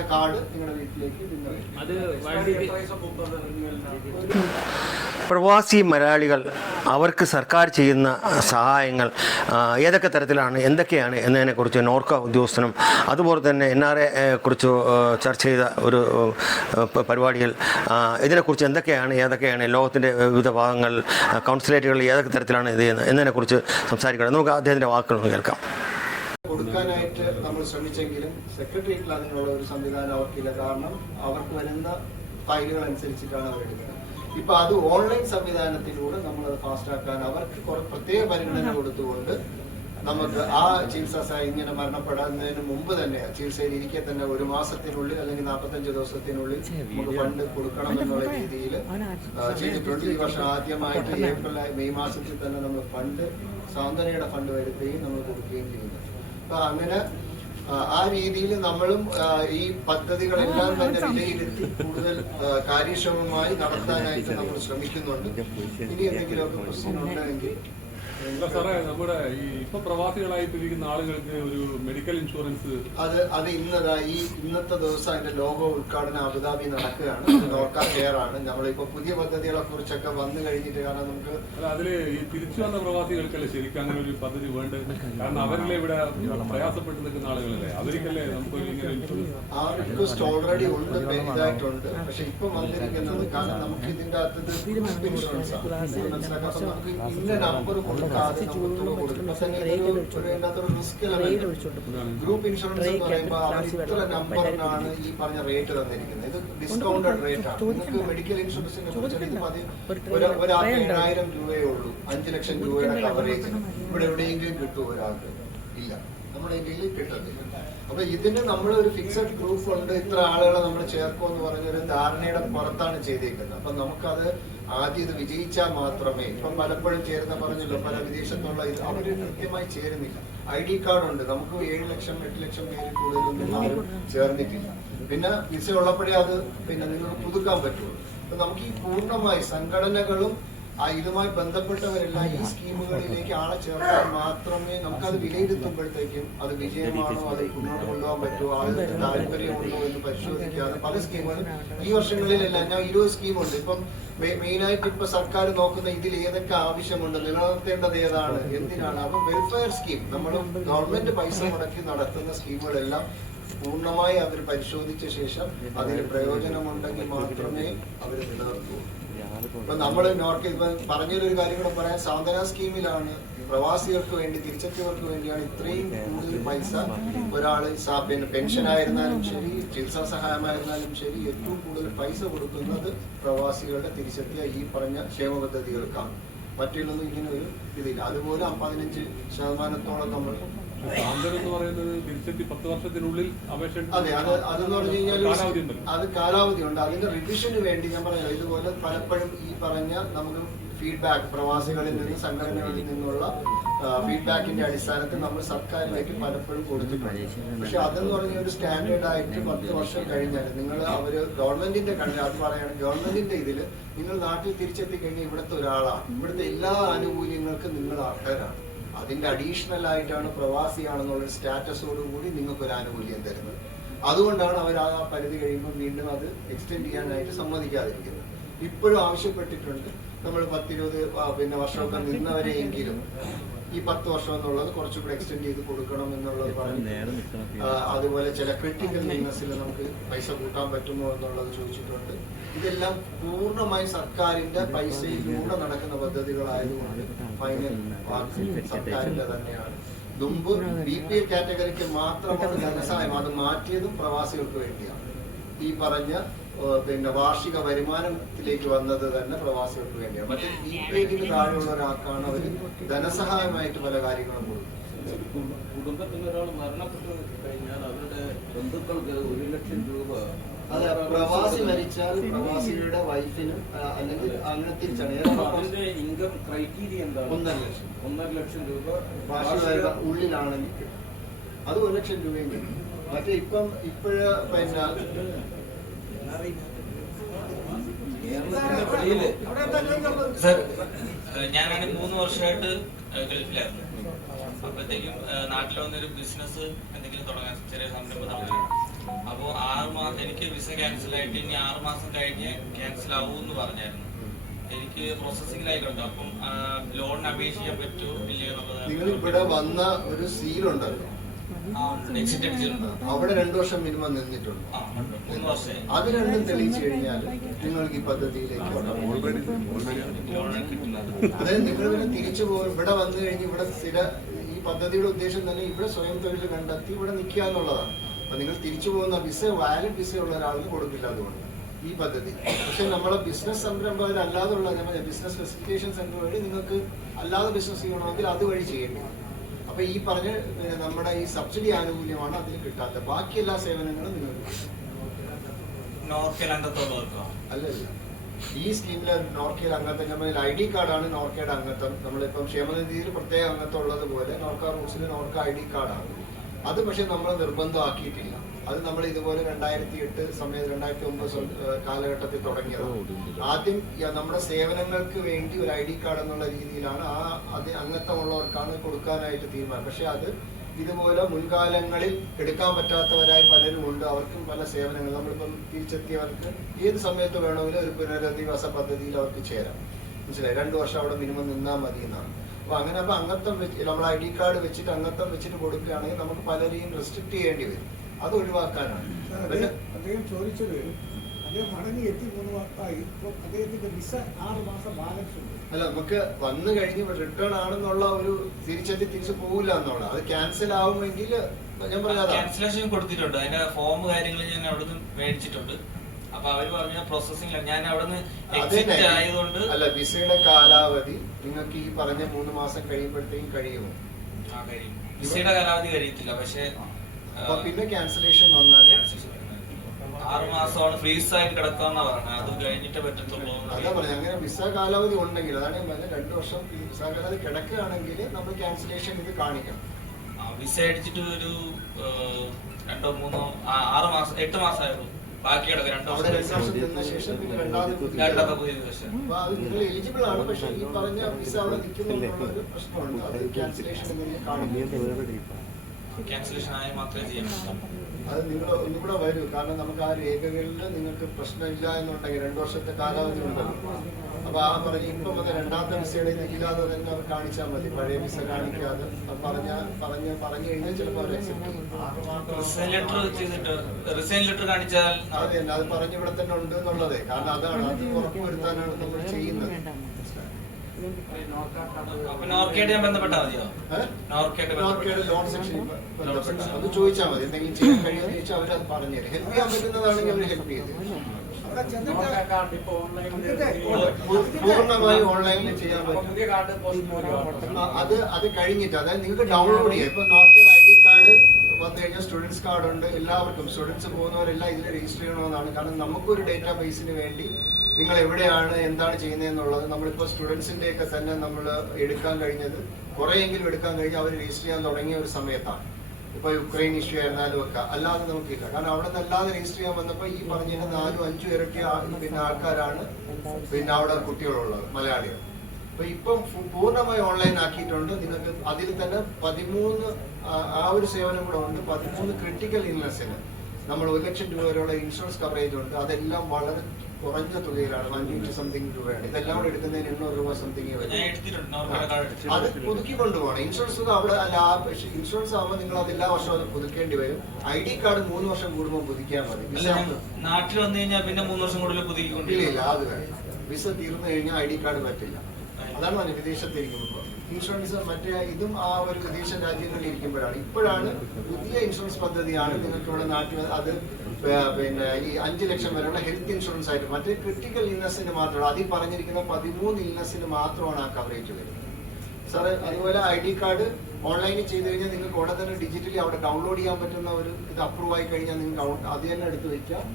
നിങ്ങളുടെ കാർഡ് നിങ്ങളുടെ വീട്ടിലേക്ക് പ്രവാസി മലയാളികൾ അവർക്ക് സർക്കാർ ചെയ്യുന്ന സഹായങ്ങൾ ഏതൊക്കെ തരത്തിലാണ് എന്തൊക്കെയാണ് എന്നതിനെക്കുറിച്ച് നോർക്ക ഉദ്യോഗസ്ഥനും അതുപോലെ തന്നെ എൻ ആർ എ കുറിച്ച് ചർച്ച ചെയ്ത ഒരു പരിപാടിയിൽ ഇതിനെക്കുറിച്ച് എന്തൊക്കെയാണ് ഏതൊക്കെയാണ് ലോകത്തിന്റെ വിവിധ ഭാഗങ്ങൾ കൗൺസിലേറ്റുകളിൽ ഏതൊക്കെ തരത്തിലാണ് ഇത് ചെയ്യുന്നത് എന്നതിനെക്കുറിച്ച് സംസാരിക്കണം. നമുക്ക് അദ്ദേഹത്തിന്റെ വാക്കുകൾ കേൾക്കാം. കൊടുക്കാനായിട്ട് നമ്മൾ ശ്രമിച്ചെങ്കിലും സെക്രട്ടേറിയറ്റിൽ അതിനുള്ള ഒരു സംവിധാനം അവർക്കില്ല. കാരണം അവർക്ക് വരുന്ന ഫയലുകൾ അനുസരിച്ചിട്ടാണ് അവർ എടുക്കുന്നത്. ഇപ്പൊ അത് ഓൺലൈൻ സംവിധാനത്തിലൂടെ നമ്മൾ അത് ഫാസ്റ്റ് ആക്കാൻ അവർക്ക് കുറെ പ്രത്യേക പരിഗണന കൊടുത്തുകൊണ്ട് നമുക്ക് ആ ചികിത്സാ സഹായം ഇങ്ങനെ മരണപ്പെടുന്നതിന് മുമ്പ് തന്നെ ചികിത്സയിൽ ഇരിക്കെ തന്നെ ഒരു മാസത്തിനുള്ളിൽ അല്ലെങ്കിൽ നാൽപ്പത്തഞ്ച് ദിവസത്തിനുള്ളിൽ നമുക്ക് ഫണ്ട് കൊടുക്കണം എന്നുള്ള രീതിയിൽ ചെയ്തിട്ടുണ്ട്. ഈ വർഷം ആദ്യമായിട്ട് ഏപ്രിൽ മെയ് മാസത്തിൽ തന്നെ നമ്മൾ ഫണ്ട് സാന്ത്വനയുടെ ഫണ്ട് വരുത്തുകയും നമ്മൾ കൊടുക്കുകയും ചെയ്യുന്നു. അപ്പൊ അങ്ങനെ ആ, രീതിയിൽ നമ്മളും ഈ പദ്ധതികളെല്ലാം തന്നെ വിലയിരുത്തി കൂടുതൽ കാര്യക്ഷമമായി നടത്താനായിട്ട് നമ്മൾ ശ്രമിക്കുന്നുണ്ട്. ഇനി എന്തെങ്കിലുമൊക്കെ പ്രശ്നം ഉണ്ടെങ്കിൽ സാറേ നമ്മുടെ ഈ ഇപ്പൊ പ്രവാസികളായിട്ടിരിക്കുന്ന ആളുകൾക്ക് ഒരു മെഡിക്കൽ ഇൻഷുറൻസ് അത് അത് ഇന്നതാ ഈ ഇന്നത്തെ ദിവസം അതിന്റെ ലോക ഉദ്ഘാടനം അബുദാബി നടക്കുകയാണ്. നോർക്ക കെയർ ആണ് നമ്മളിപ്പോ പുതിയ പദ്ധതികളെ കുറിച്ചൊക്കെ വന്നു കഴിഞ്ഞിട്ട് കാരണം നമുക്ക് അല്ല അതിൽ ഈ തിരിച്ചു വന്ന പ്രവാസികൾക്കല്ലേ ശരിക്കും അങ്ങനെ ഒരു പദ്ധതി വേണ്ടത്? കാരണം അവരല്ലേ ഇവിടെ പ്രയാസപ്പെട്ട് നിൽക്കുന്ന ആളുകളല്ലേ? അവർക്കല്ലേ നമുക്ക് ഇങ്ങനെ ഇൻഷുറൻസ് ആ റിക്വസ്റ്റ് ഓൾറെഡി ഉണ്ട് ഇതായിട്ടുണ്ട് പക്ഷെ ഇപ്പൊ വന്നിരിക്കുന്നത് കാരണം നമുക്ക് ഇതിന്റെ അകത്ത് ഗ്രൂപ്പ് ഇൻഷുറൻസ്. ആണ് മനസ്സിലാക്കാം നമുക്ക് ഇന്ന നമ്പർ കൊടുക്കും ഗ്രൂപ്പ് ഇൻഷുറൻസ് നമ്പറിനാണ് ഈ പറഞ്ഞ റേറ്റ് തന്നിരിക്കുന്നത്. ഇത് ഡിസ്കൗണ്ടഡ് റേറ്റ് ആണ്. നിങ്ങൾക്ക് മെഡിക്കൽ ഇൻഷുറൻസിനെ കുറിച്ച് ഒരാൾക്ക് രൂപയേ ഉള്ളൂ. അഞ്ച് ലക്ഷം രൂപയുടെ കവറേജ് ഇവിടെ എവിടെയെങ്കിലും കിട്ടുമോ ഒരാൾക്ക്? ഇല്ല. നമ്മുടെ ഇന്ത്യയിൽ കിട്ടത്തില്ല അപ്പൊ ഇതിന് നമ്മൾ ഒരു ഫിക്സഡ് ഗ്രൂപ്പ് ഉണ്ട്. ഇത്ര ആളുകളെ നമ്മൾ ചേർക്കുമെന്ന് പറഞ്ഞ ഒരു ധാരണയുടെ പുറത്താണ് ചെയ്തേക്കുന്നത്. അപ്പൊ നമുക്കത് ആദ്യം ഇത് വിജയിച്ചാൽ മാത്രമേ ഇപ്പം പലപ്പോഴും ചേരുന്ന പറഞ്ഞല്ലോ പല വിദേശത്തുള്ള ഇത് അവർ കൃത്യമായി ചേരുന്നില്ല. ഐ ഡി കാർഡ് ഉണ്ട് നമുക്ക് ഏഴ് ലക്ഷം എട്ട് ലക്ഷം പേര് കൂടുതലൊന്നും ആരും ചേർന്നിട്ടില്ല. പിന്നെ വിസ ഉള്ളപ്പോഴേ അത് പിന്നെ നിങ്ങൾക്ക് പുതുക്കാൻ പറ്റുള്ളൂ. നമുക്ക് ഈ പൂർണമായി സംഘടനകളും ഇതുമായി ബന്ധപ്പെട്ടവരെല്ലാം ഈ സ്കീമുകളിലേക്ക് ആളെ ചേർത്താൽ മാത്രമേ നമുക്കത് വിലയിരുത്തുമ്പോഴത്തേക്കും അത് വിജയമാണോ അത് മുന്നോട്ട് കൊണ്ടുപോകാൻ പറ്റുമോ ആളുകൾക്ക് താല്പര്യമുണ്ടോ എന്ന് പരിശോധിക്കാതെ പല സ്കീമുകളും ഈ വർഷങ്ങളിലെല്ലാം ഞാൻ ഇരുപത് സ്കീമുണ്ട്. ഇപ്പം മെയിനായിട്ട് ഇപ്പൊ സർക്കാർ നോക്കുന്ന ഇതിൽ ഏതൊക്കെ ആവശ്യമുണ്ട് നിലനിർത്തേണ്ടത് ഏതാണ് എന്തിനാണ്? അപ്പം വെൽഫെയർ സ്കീം നമ്മൾ ഗവൺമെന്റ് പൈസ മുടക്കി നടത്തുന്ന സ്കീമുകളെല്ലാം പൂർണമായി അവർ പരിശോധിച്ച ശേഷം അതിന് പ്രയോജനമുണ്ടെങ്കിൽ മാത്രമേ അവർ നിലനിർത്തൂ ഇപ്പൊ നമ്മൾ നോർത്ത് ഇപ്പൊ പറഞ്ഞൊരു കാര്യം കൂടെ പറയാൻ സാന്ത്വന സ്കീമിലാണ് പ്രവാസികൾക്ക് വേണ്ടി തിരിച്ചെത്തിയവർക്ക് വേണ്ടിയാണ് ഇത്രയും കൂടുതൽ പൈസ ഒരാൾ പിന്നെ പെൻഷൻ ആയിരുന്നാലും ശരി ചികിത്സാ സഹായമായിരുന്നാലും ശരി ഏറ്റവും കൂടുതൽ പൈസ കൊടുക്കുന്നത് പ്രവാസികളുടെ തിരിച്ചെത്തിയ ഈ പറഞ്ഞ ക്ഷേമ പദ്ധതികൾക്കാണ്. മറ്റുള്ളതും ഇങ്ങനെ ഒരു ഇതില്ല. അതുപോലെ പതിനഞ്ച് ശതമാനത്തോളം നമ്മൾ അതെ അത് അതെന്ന് പറഞ്ഞു കഴിഞ്ഞാൽ അത് കാലാവധി ഉണ്ട്. അതിന്റെ റിവിഷന് വേണ്ടി ഞാൻ പറഞ്ഞു ഇതുപോലെ പലപ്പോഴും ഈ പറഞ്ഞ നമുക്ക് ഫീഡ്ബാക്ക് പ്രവാസികളിൽ നിന്നും സംഘടനകളിൽ നിന്നുള്ള ഫീഡ്ബാക്കിന്റെ അടിസ്ഥാനത്തിൽ നമ്മൾ സർക്കാരിലേക്ക് പലപ്പോഴും കൊടുത്തിട്ടുണ്ട്. പക്ഷെ അതെന്ന് പറഞ്ഞ ഒരു സ്റ്റാൻഡേർഡ് ആയിട്ട് പത്ത് വർഷം കഴിഞ്ഞാൽ നിങ്ങൾ അവർ ഗവൺമെന്റിന്റെ കണ്ട് അത് പറയാണ് ഗവൺമെന്റിന്റെ ഇതിൽ നിങ്ങൾ നാട്ടിൽ തിരിച്ചെത്തി കഴിഞ്ഞാൽ ഇവിടുത്തെ ഒരാളാണ്. ഇവിടുത്തെ എല്ലാ ആനുകൂല്യങ്ങൾക്കും നിങ്ങൾ അർഹരാണ്. അതിന്റെ അഡീഷണൽ ആയിട്ടാണ് പ്രവാസിയാണെന്നുള്ള സ്റ്റാറ്റസോട് കൂടി നിങ്ങൾക്ക് ഒരു ആനുകൂല്യം തരുന്നത്. അതുകൊണ്ടാണ് അവർ ആ പരിധി കഴിയുമ്പോൾ വീണ്ടും അത് എക്സ്റ്റെൻഡ് ചെയ്യാനായിട്ട് സമ്മതിക്കാതിരിക്കുന്നത്. ഇപ്പോഴും ആവശ്യപ്പെട്ടിട്ടുണ്ട്. നമ്മൾ പത്തിരുപത് പിന്നെ വർഷമൊക്കെ നിന്നവരെയെങ്കിലും ഈ പത്ത് വർഷം എന്നുള്ളത് കുറച്ചുകൂടെ എക്സ്റ്റെൻഡ് ചെയ്ത് കൊടുക്കണം എന്നുള്ളത് പറഞ്ഞു അതുപോലെ ചില ക്രിട്ടിക്കൽ ഇൽനെസ്സിൽ നമുക്ക് പൈസ കൂട്ടാൻ പറ്റുമോ എന്നുള്ളത് ചോദിച്ചിട്ടുണ്ട്. ഇതെല്ലാം പൂർണമായി സർക്കാരിന്റെ പൈസയിലൂടെ നടക്കുന്ന പദ്ധതികളായതുകൊണ്ട് ഫൈനൽ വാക്ക് സർക്കാരിന്റെ തന്നെയാണ്. മുമ്പ് ബി പി എൽ കാറ്റഗറിക്ക് മാത്രമാണ് ധനസഹായം അത് മാറ്റിയതും പ്രവാസികൾക്ക് വേണ്ടിയാണ്. ഈ പറഞ്ഞ പിന്നെ വാർഷിക വരുമാനത്തിലേക്ക് വന്നത് തന്നെ പ്രവാസികൾക്ക് വേണ്ടിയാണ്. മറ്റേ ഈ പേരിന് താഴെയുള്ള ഒരാൾക്കാണ് അവർ ധനസഹായമായിട്ട് പല കാര്യങ്ങളും കൊടുക്കുന്നത്. കുടുംബത്തിൽ ഒരാൾ മരണപ്പെട്ടു കഴിഞ്ഞാൽ അവരുടെ ബന്ധുക്കൾക്ക് ഒരു ലക്ഷം രൂപ. അതെ പ്രവാസി മരിച്ചാൽ പ്രവാസിയുടെ വൈഫിനും അല്ലെങ്കിൽ അങ്ങനെ തിരിച്ചാണ്. ഇൻകം ക്രൈറ്റീരിയ എന്താണ്? ഒന്നര ലക്ഷം. ഒന്നര ലക്ഷം രൂപ വാർഷിക വരുമാനം ഉള്ളിലാണെങ്കിൽ അത് ഒരു ലക്ഷം രൂപയും കിട്ടും. മറ്റേ ഇപ്പം ഇപ്പോഴ പിന്നെ സർ ഞാനാണെങ്കിൽ മൂന്ന് വർഷമായിട്ട് ഗൾഫിലായിരുന്നു. അപ്പോഴത്തേക്കും നാട്ടിൽ വന്നൊരു ബിസിനസ് എന്തെങ്കിലും തുടങ്ങാൻ ചെറിയ സംരംഭം തുടങ്ങി അപ്പോൾ ആറ് വിസ ക്യാൻസൽ ആയിട്ട് ഇനി ആറ് മാസം കഴിഞ്ഞ് ക്യാൻസൽ ആവൂന്ന് പറഞ്ഞായിരുന്നു. എനിക്ക് പ്രോസസ്സിംഗിലായിട്ടുണ്ട് അപ്പം ലോണിന് അപേക്ഷിക്കാൻ പറ്റുമോ ഇല്ലയോ നിങ്ങൾ എന്നുള്ളത് ഇവിടെ വന്ന ഒരു സീലുണ്ടല്ലോ അവിടെ രണ്ടു വർഷം മിനിമം നിന്നിട്ടുണ്ട്. അത് രണ്ടും തെളിയിച്ചു കഴിഞ്ഞാൽ നിങ്ങൾക്ക് ഈ പദ്ധതിയിലേക്ക് അതായത് നിങ്ങൾ ഇവിടെ തിരിച്ചു പോകും ഇവിടെ വന്നു കഴിഞ്ഞ് ഇവിടെ സ്ഥിര ഈ പദ്ധതിയുടെ ഉദ്ദേശം തന്നെ ഇവിടെ സ്വയം തൊഴിൽ കണ്ടെത്തി ഇവിടെ നിൽക്കുക എന്നുള്ളതാണ്. അപ്പൊ നിങ്ങൾ തിരിച്ചു പോകുന്ന വിസ വാലിഡ് വിസ ഉള്ള ഒരാൾക്ക് കൊടുക്കില്ല അതുകൊണ്ട് ഈ പദ്ധതി. പക്ഷെ നമ്മളെ ബിസിനസ് സംരംഭകർ അല്ലാതുള്ള ബിസിനസ് ഫെസിലിറ്റേഷൻ സെന്റർ വഴി നിങ്ങൾക്ക് അല്ലാതെ ബിസിനസ് ചെയ്യണമെങ്കിൽ അതുവഴി ചെയ്യേണ്ടി വരും. അപ്പൊ ഈ പറഞ്ഞ നമ്മുടെ ഈ സബ്സിഡി ആനുകൂല്യമാണ് അതിന് കിട്ടാത്ത ബാക്കി എല്ലാ സേവനങ്ങളും നിങ്ങൾക്ക് അല്ലല്ല. ഈ സ്കീമിലെ നോർക്കയിൽ അംഗത്വം നമ്മൾ ഐ ഡി കാർഡാണ് നോർക്കയുടെ അംഗത്വം. നമ്മളിപ്പം ക്ഷേമനിധിയിൽ പ്രത്യേക അംഗത്വം ഉള്ളത് പോലെ നോർക്ക റൂട്ട്സിൽ നോർക്ക ഐ ഡി കാർഡാണ്. അത് പക്ഷെ നമ്മൾ നിർബന്ധമാക്കിയിട്ടില്ല. അത് നമ്മൾ ഇതുപോലെ രണ്ടായിരത്തി എട്ട് സമയത്ത് രണ്ടായിരത്തി ഒമ്പത് കാലഘട്ടത്തിൽ തുടങ്ങിയത് ആദ്യം നമ്മുടെ സേവനങ്ങൾക്ക് വേണ്ടി ഒരു ഐ ഡി കാർഡ് എന്നുള്ള രീതിയിലാണ് ആ അത് അംഗത്വമുള്ളവർക്കാണ് കൊടുക്കാനായിട്ട് തീരുമാനം. പക്ഷെ അത് ഇതുപോലെ മുൻകാലങ്ങളിൽ എടുക്കാൻ പറ്റാത്തവരായി പലരും ഉണ്ട്. അവർക്കും പല സേവനങ്ങൾ. നമ്മളിപ്പം തിരിച്ചെത്തിയവർക്ക് ഏത് സമയത്ത് വേണമെങ്കിലും ഒരു പുനരധിവാസ പദ്ധതിയിൽ അവർക്ക് ചേരാം. മനസ്സിലായി? രണ്ടു വർഷം അവിടെ മിനിമം നിന്നാൽ മതി എന്നാണ് അപ്പൊ അങ്ങനെ അപ്പൊ അംഗത്വം വെച്ച് നമ്മൾ ഐ ഡി കാർഡ് വെച്ചിട്ട് അംഗത്വം വെച്ചിട്ട് കൊടുക്കുകയാണെങ്കിൽ നമുക്ക് പലരെയും റെസ്ട്രിക്ട് ചെയ്യേണ്ടി വരും. അത് ഒഴിവാക്കാനാണ്. പിന്നെ അദ്ദേഹം ചോദിച്ചത് അദ്ദേഹം മടങ്ങി എത്തി മൂന്ന് വർഷമായി ഇപ്പം അദ്ദേഹത്തിന്റെ വിസ ആറ് മാസം ബാലൻസ് ഉണ്ട് അല്ല നമുക്ക് വന്നു കഴിഞ്ഞ് റിട്ടേൺ ആണെന്നുള്ള ഒരു തിരിച്ചെത്തി തിരിച്ചു പോകില്ല എന്നുള്ള അത് ക്യാൻസൽ ആവുമെങ്കിൽ ഞാൻ പറഞ്ഞ ക്യാൻസലേഷൻ കൊടുത്തിട്ടുണ്ട്. അതിന്റെ ഫോം കാര്യങ്ങൾ ഞാൻ അവിടുന്ന് മേടിച്ചിട്ടുണ്ട്. അപ്പൊ അവർ പറഞ്ഞ പ്രോസസ്സിംഗ് ഞാൻ അവിടുന്ന് എക്സിറ്റ് ആയതുകൊണ്ട് അല്ല വിസയുടെ കാലാവധി നിങ്ങൾക്ക് ഈ പറഞ്ഞ മൂന്ന് മാസം കഴിയുമ്പോഴത്തേക്കും കഴിയുമോ? വിസയുടെ കാലാവധി കഴിയത്തില്ല. പക്ഷെ പിന്നെ ക്യാൻസലേഷൻ വന്നാൽ ആറ് മാസമാണ് ഫ്രീസ് ആയിട്ട് കിടക്കാന്നാ പറഞ്ഞത്. അത് കഴിഞ്ഞിട്ട് പറ്റത്തുള്ളൂ. അതാ പറഞ്ഞത് അങ്ങനെ വിസ കാലാവധി ഉണ്ടെങ്കിൽ അതാണ് പറഞ്ഞത് രണ്ടു വർഷം വിസ കാലാവധി കിടക്കുകയാണെങ്കിൽ നമ്മൾ ക്യാൻസലേഷൻ ഇത് കാണിക്കണം. വിസ അടിച്ചിട്ട് ഒരു രണ്ടോ മൂന്നോ ആറ് മാസം എട്ട് മാസമായുള്ളൂ. എലിജിബിൾ ആണ്. പക്ഷേ ഈ പറഞ്ഞ വിസ അവിടെ പ്രശ്നമുണ്ട്. അത് ക്യാൻസലേഷൻ എന്തെങ്കിലും കാണിക്കും ക്യാൻസലേഷൻ ആയി മാത്രമേ ചെയ്യാൻ പറ്റൂ അത് നിങ്ങൾ ഒന്നുകൂടെ വരൂ. കാരണം നമുക്ക് ആ രേഖകളിൽ നിങ്ങൾക്ക് പ്രശ്നമില്ല എന്നുണ്ടെങ്കിൽ രണ്ടു വർഷത്തെ കാലാവധി ഉണ്ടല്ലോ. ആ പറഞ്ഞ ഇപ്പം വന്ന രണ്ടാമത്തെ വിസയുടെ ഇല്ലാതെ തന്നെ അവർ കാണിച്ചാൽ മതി. പഴയ വിസ കാണിക്കാതെ. അത് പറഞ്ഞ പറഞ്ഞ് പറഞ്ഞു കഴിഞ്ഞാൽ ചിലപ്പോൾ അവർ അത് തന്നെ. അത് പറഞ്ഞ് ഇവിടെ തന്നെ ഉണ്ട് എന്നുള്ളതേ. കാരണം അതാണ്. അത് ഉറപ്പുവരുത്താനാണ് നമ്മൾ ചെയ്യുന്നത്. അത് ചോദിച്ചാൽ മതി. എന്തെങ്കിലും ചെയ്യാൻ കഴിയുമെന്ന് ചോദിച്ചാൽ അവരത് പറഞ്ഞുതരും ഹെൽപ്പ് ചെയ്യാൻ പറ്റുന്നതാണെങ്കിൽ അവർ ഹെൽപ്പ് ചെയ്തു പൂർണമായും ഓൺലൈനിൽ ചെയ്യാൻ പറ്റും. അത് അത് കഴിഞ്ഞിട്ട് അതായത് നിങ്ങൾക്ക് ഡൗൺലോഡ് ചെയ്യാം. ഇപ്പൊ നോർക്കയുടെ ഐ ഡി കാർഡ് വന്നു കഴിഞ്ഞാൽ സ്റ്റുഡൻസ് കാർഡ് ഉണ്ട് എല്ലാവർക്കും. സ്റ്റുഡൻസ് പോകുന്നവരെല്ലാം ഇതിൽ രജിസ്റ്റർ ചെയ്യണമെന്നാണ്. കാരണം നമുക്കൊരു ഡേറ്റാ ബേസിന് വേണ്ടി നിങ്ങൾ എവിടെയാണ് എന്താണ് ചെയ്യുന്നതെന്നുള്ളത് നമ്മളിപ്പോൾ സ്റ്റുഡൻസിന്റെ ഒക്കെ തന്നെ നമ്മൾ എടുക്കാൻ കഴിഞ്ഞത് കുറെയെങ്കിലും എടുക്കാൻ കഴിഞ്ഞ് അവർ രജിസ്റ്റർ ചെയ്യാൻ തുടങ്ങിയ ഒരു സമയത്താണ്. ഇപ്പൊ യുക്രൈൻ ഇഷ്യൂ ആയിരുന്നാലും ഒക്കെ. അല്ലാതെ നമുക്കില്ല. കാരണം അവിടെ നിന്ന് അല്ലാതെ രജിസ്റ്റർ ചെയ്യാൻ വന്നപ്പോൾ ഈ പറഞ്ഞ നാലും അഞ്ചു ഇരട്ടി പിന്നെ ആൾക്കാരാണ് പിന്നെ അവിടെ കുട്ടികളുള്ളത് മലയാളികൾ. അപ്പൊ ഇപ്പം പൂർണമായി ഓൺലൈൻ ആക്കിയിട്ടുണ്ട്. നിങ്ങൾക്ക് അതിൽ തന്നെ പതിമൂന്ന് ആ ഒരു സേവനം കൂടെ ഉണ്ട്. പതിമൂന്ന് ക്രിട്ടിക്കൽ ഇൽനെസ്സിന് നമ്മൾ ഒരു ലക്ഷം രൂപ വരെയുള്ള ഇൻഷുറൻസ് കവറേജ് ഉണ്ട്. അതെല്ലാം വളരെ കുറഞ്ഞ തുകയിലാണ് അഞ്ഞൂറ്റി സംതിങ് രൂപയാണ്. ഇതെല്ലാം കൂടെ എടുക്കുന്നതിന് എണ്ണൂറ് രൂപ സംതിങ് വരും. അത് പുതുക്കി കൊണ്ടുപോകണം. ഇൻഷുറൻസ് അവിടെ അല്ല ഇൻഷുറൻസ് ആകുമ്പോൾ നിങ്ങൾ അത് എല്ലാ വർഷവും പുതുക്കേണ്ടി വരും. ഐ ഡി കാർഡ് മൂന്ന് വർഷം കൂടുമ്പോൾ പുതുക്കിയാൽ മതി. നാട്ടിൽ വന്നു കഴിഞ്ഞാൽ പിന്നെ മൂന്ന് വർഷം കൂടുതൽ പുതുക്കി പുതുക്കിക്കൊണ്ടിരിക്കും. ഇല്ല അത് വേണം വിസ തീർന്നു കഴിഞ്ഞാൽ ഐ ഡി കാർഡ് പറ്റില്ല. അതാണ് വിദേശത്തിരിക്കുന്നത് ഇൻഷുറൻസ് മറ്റേ ഇതും ആ ഒരു വിദേശ രാജ്യങ്ങളിൽ ഇരിക്കുമ്പോഴാണ്. ഇപ്പോഴാണ് പുതിയ ഇൻഷുറൻസ് പദ്ധതിയാണ് നിങ്ങൾക്ക് ഇവിടെ നാട്ടിൽ അത് പിന്നെ ഈ അഞ്ച് ലക്ഷം വരെയുള്ള ഹെൽത്ത് ഇൻഷുറൻസ് ആയിട്ട് മറ്റേ ക്രിട്ടിക്കൽ ഇൽനെസ്സിന് മാത്രമാണ് അതിൽ പറഞ്ഞിരിക്കുന്ന പതിമൂന്ന് ഇൽനെസ്സിന് മാത്രമാണ് ആ കവറേജ് വരുന്നത്. സാറ് അതുപോലെ ഐ ഡി കാർഡ് ഓൺലൈനിൽ ചെയ്ത് കഴിഞ്ഞാൽ നിങ്ങൾക്ക് ഉടനെ തന്നെ ഡിജിറ്റലി അവിടെ ഡൗൺലോഡ് ചെയ്യാൻ പറ്റുന്ന ഒരു ഇത് അപ്രൂവ് ആയി കഴിഞ്ഞാൽ നിങ്ങൾക്ക് അത് തന്നെ എടുത്ത് വെക്കാം